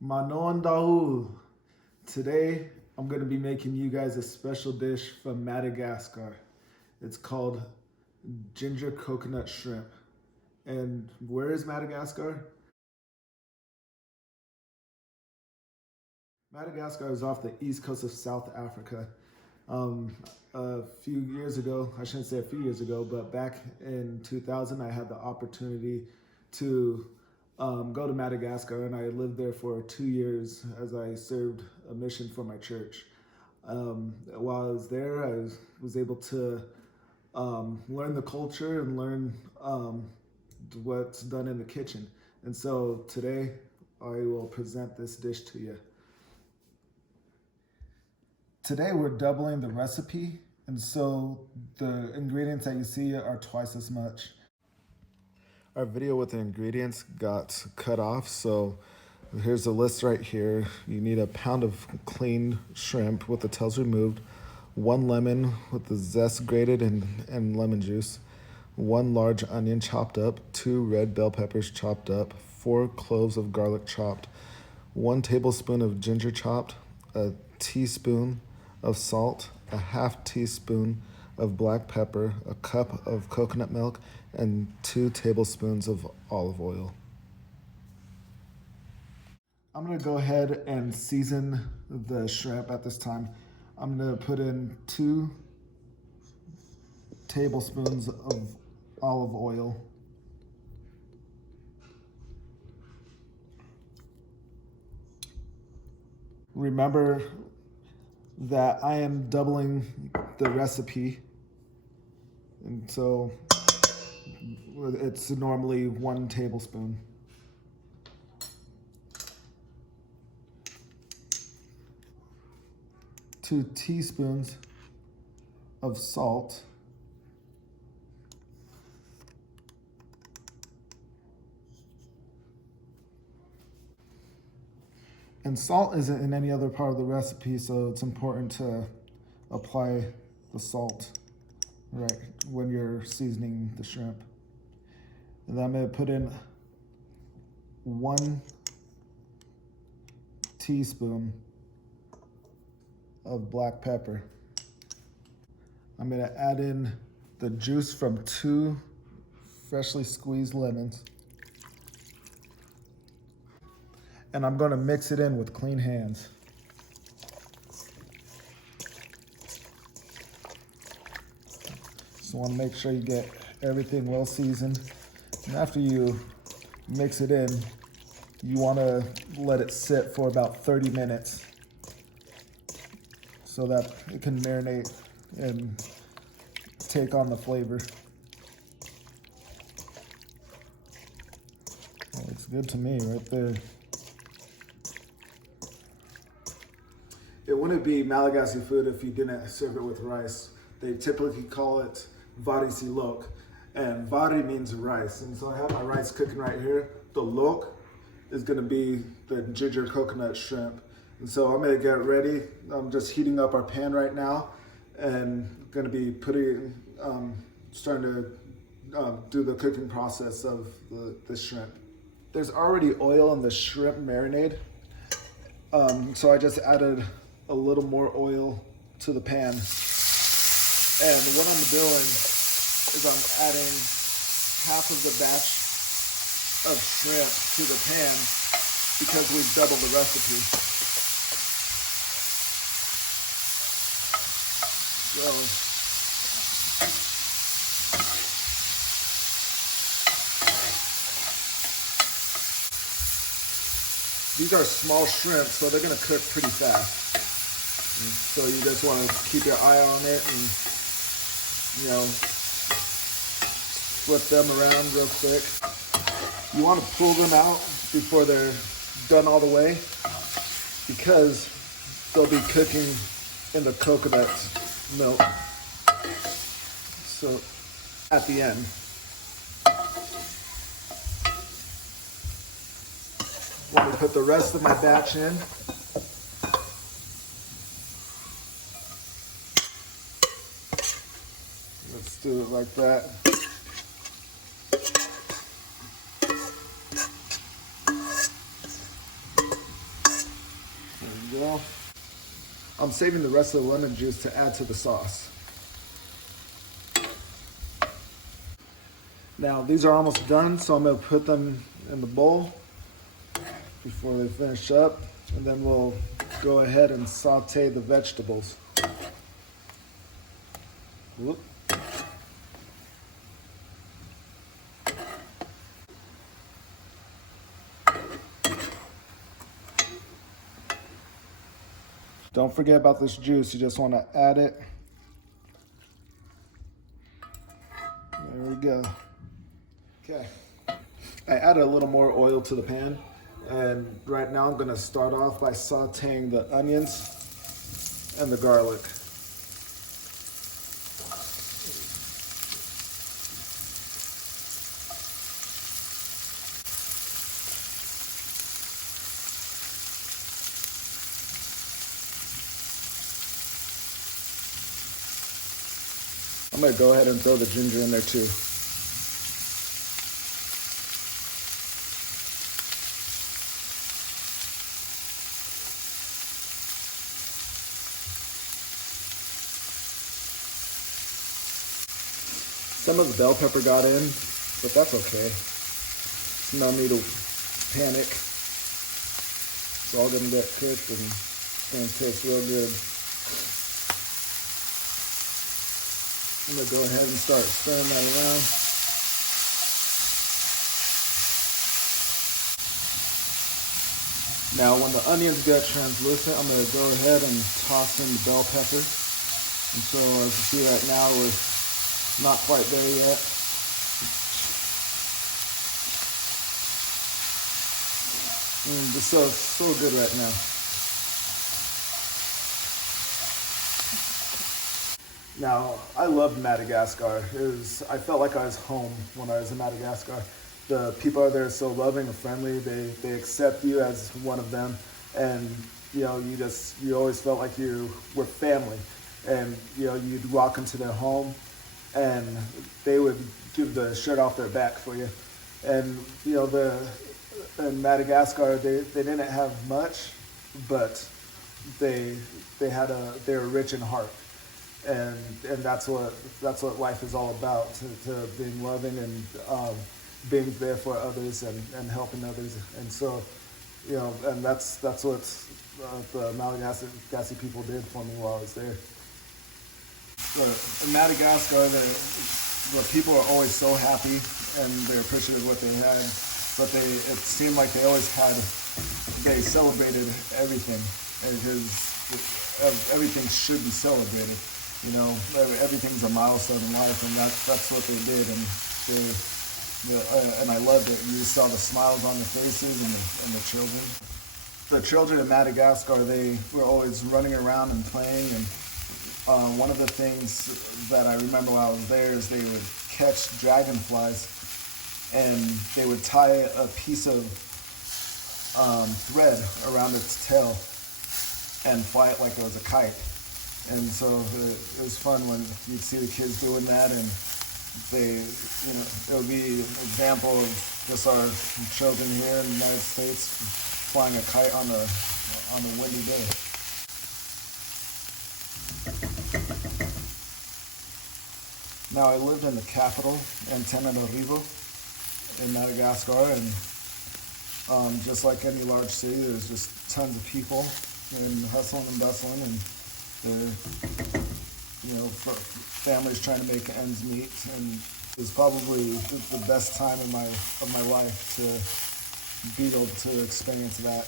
Manon Dahu. Today, I'm going to be making you guys a special dish from Madagascar. It's called ginger coconut shrimp. And where is Madagascar? Madagascar is off the east coast of South Africa. A few years ago, I shouldn't say a few years ago, but back in 2000, I had the opportunity to go to Madagascar, and I lived there for 2 years as I served a mission for my church. While I was there, I was able to learn the culture and learn what's done in the kitchen. And so today, I will present this dish to you. Today we're doubling the recipe, and so the ingredients that you see are twice as much. Our video with the ingredients got cut off, so here's a list right here. You need a pound of cleaned shrimp with the tails removed, 1 lemon with the zest grated and lemon juice, 1 large onion chopped up, 2 red bell peppers chopped up, 4 cloves of garlic chopped, 1 tablespoon of ginger chopped, a teaspoon of salt, a half teaspoon of black pepper, a cup of coconut milk, and 2 tablespoons of olive oil. I'm gonna go ahead and season the shrimp at this time. I'm gonna put in 2 tablespoons of olive oil. Remember that I am doubling the recipe, and so it's normally 1 tablespoon. Two teaspoons of salt. And salt isn't in any other part of the recipe, so it's important to apply the salt right when you're seasoning the shrimp. And then I'm going to put in 1 teaspoon of black pepper. I'm going to add in the juice from 2 freshly squeezed lemons. And I'm going to mix it in with clean hands. So you want to make sure you get everything well seasoned. And after you mix it in, you want to let it sit for about 30 minutes so that it can marinate and take on the flavor. Well, it's good to me right there. It wouldn't be Malagasy food if you didn't serve it with rice. They typically call it vari si lok, and vari means rice. And so I have my rice cooking right here. The lok is gonna be the ginger coconut shrimp. And so I'm gonna get ready. I'm just heating up our pan right now and gonna be starting to do the cooking process of the shrimp. There's already oil in the shrimp marinade. So I just added a little more oil to the pan. And what I'm doing is I'm adding half of the batch of shrimp to the pan because we've doubled the recipe. So these are small shrimp, so they're gonna cook pretty fast. And so you just want to keep your eye on it and, you know, flip them around real quick. You want to pull them out before they're done all the way because they'll be cooking in the coconut milk. So at the end. Want to put the rest of my batch in. Let's do it like that. I'm saving the rest of the lemon juice to add to the sauce. Now these are almost done, so I'm gonna put them in the bowl before they finish up, and then we'll go ahead and saute the vegetables. Whoop. Don't forget about this juice, you just want to add it. There we go. Okay, I added a little more oil to the pan, and right now I'm going to start off by sauteing the onions and the garlic. I'm going to go ahead and throw the ginger in there too. Some of the bell pepper got in, but that's okay. It's no need to panic. It's all gonna get cooked and it's gonna taste real good. I'm gonna go ahead and start stirring that around. Now when the onions get translucent, I'm gonna go ahead and toss in the bell pepper. And so as you see right now, we're not quite there yet. This is so good right now. Now, I loved Madagascar. I felt like I was home when I was in Madagascar. The people are there so loving and friendly. They accept you as one of them, and you always felt like you were family. And you'd walk into their home, and they would give the shirt off their back for you. And in Madagascar, they didn't have much, but they were rich in heart. And that's what life is all about, to being loving and being there for others and helping others. And so, and that's what the Malagasy people did for me while I was there. In Madagascar, the people are always so happy and they're appreciative of what they had, but it seemed like they celebrated everything, because everything should be celebrated. Everything's a milestone in life, and that's what they did, and I loved it. You saw the smiles on their faces and the children. The children in Madagascar, they were always running around and playing, and one of the things that I remember while I was there is they would catch dragonflies, and they would tie a piece of thread around its tail and fly it like it was a kite. And so it was fun when you'd see the kids doing that, and it would be an example of just our children here in the United States flying a kite on a windy day. Now I lived in the capital, Antananarivo, in Madagascar, and just like any large city, there's just tons of people and hustling and bustling, and families trying to make ends meet, and it was probably the best time of my life to be able to experience that.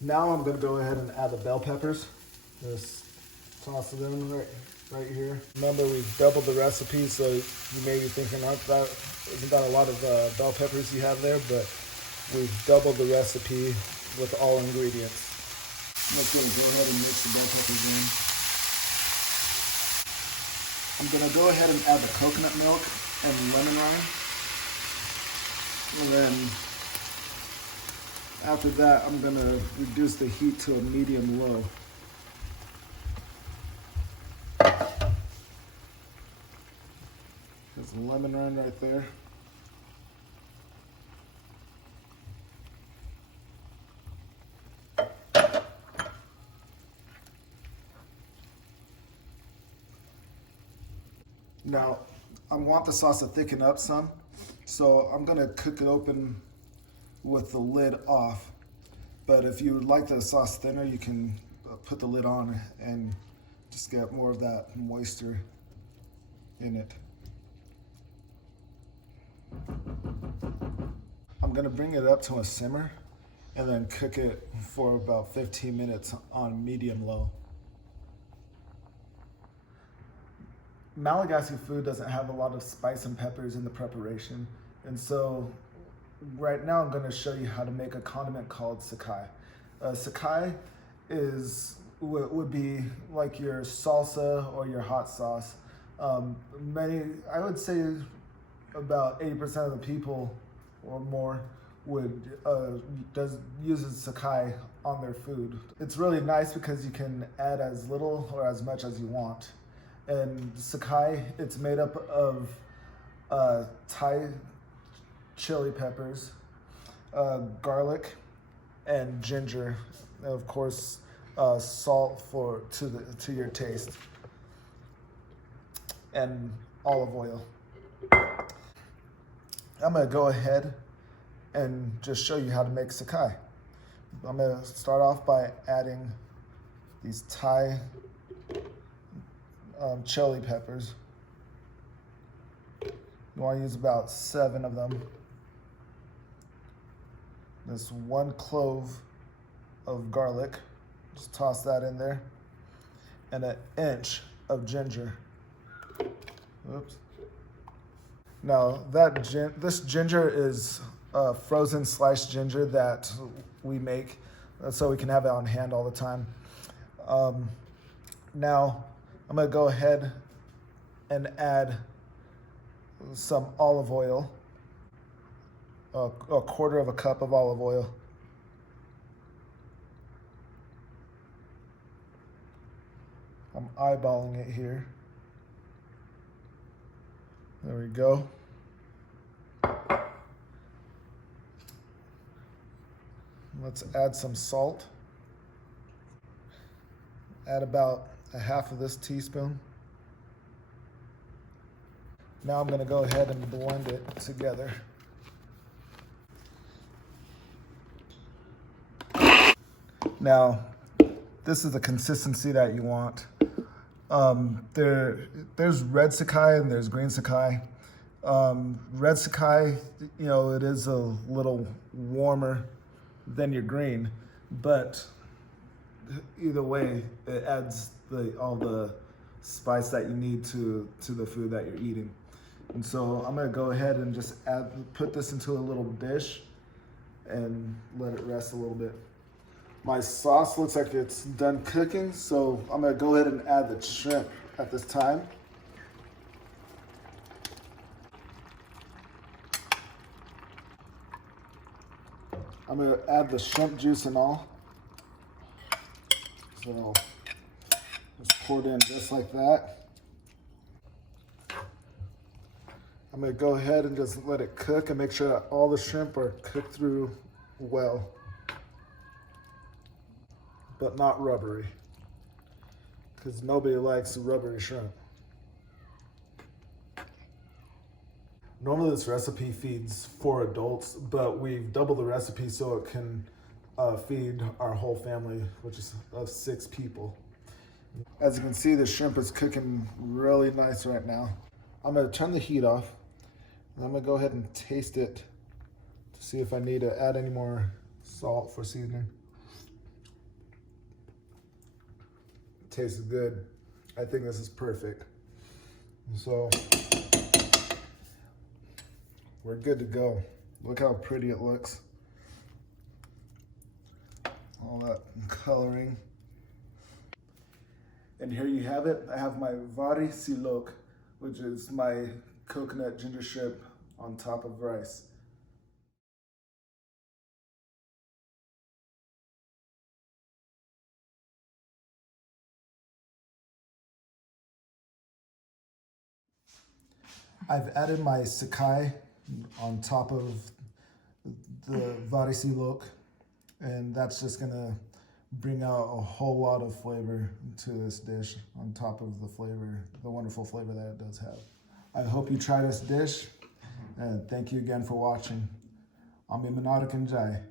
Now I'm going to go ahead and add the bell peppers. Just toss it in right here. Remember, we've doubled the recipe, so you may be thinking, isn't that a lot of bell peppers you have there? But we've doubled the recipe with all ingredients. I'm going to go ahead and mix the bell peppers in. I'm going to go ahead and add the coconut milk and lemon rind. And then after that, I'm going to reduce the heat to a medium low. There's the lemon rind right there. Now, I want the sauce to thicken up some, so I'm gonna cook it open with the lid off. But if you like the sauce thinner, you can put the lid on and just get more of that moisture in it. I'm gonna bring it up to a simmer and then cook it for about 15 minutes on medium low. Malagasy food doesn't have a lot of spice and peppers in the preparation, and so right now I'm going to show you how to make a condiment called Sakai. Sakai would be like your salsa or your hot sauce. I would say about 80% of the people or more uses Sakai on their food. It's really nice because you can add as little or as much as you want. And Sakai, it's made up of Thai chili peppers, garlic, and ginger. And of course, salt to your taste, and olive oil. I'm gonna go ahead and just show you how to make Sakai. I'm gonna start off by adding these Thai chili peppers. You want to use about 7 of them. This 1 clove of garlic, just toss that in there, and 1 inch of ginger. Oops. Now this ginger is frozen sliced ginger that we make, so we can have it on hand all the time. Now I'm gonna go ahead and add some olive oil, a 1/4 cup of olive oil. I'm eyeballing it here. There we go. Let's add some salt. Add about 1/2 of this teaspoon. Now I'm going to go ahead and blend it together. Now, this is the consistency that you want. There's red Sakai and there's green Sakai. Red Sakai, it is a little warmer than your green, but either way, it adds all the spice that you need to the food that you're eating. And so I'm gonna go ahead and just put this into a little dish and let it rest a little bit. My sauce looks like it's done cooking, so I'm gonna go ahead and add the shrimp at this time. I'm gonna add the shrimp juice and all. So just pour it in just like that. I'm gonna go ahead and just let it cook and make sure that all the shrimp are cooked through well, but not rubbery, because nobody likes rubbery shrimp. Normally this recipe feeds 4 adults, but we've doubled the recipe so it can feed our whole family, which is of 6 people. As you can see, the shrimp is cooking really nice right now. I'm gonna turn the heat off, and I'm gonna go ahead and taste it to see if I need to add any more salt for seasoning. It tastes good. I think this is perfect. So we're good to go. Look how pretty it looks. All that coloring. And here you have it. I have my vari silok, which is my coconut ginger shrimp on top of rice. I've added my Sakai on top of the vari silok, and that's just gonna bring out a whole lot of flavor to this dish on top of the flavor, the wonderful flavor that it does have. I hope you try this dish, and thank you again for watching. Ami Manada Kanjai.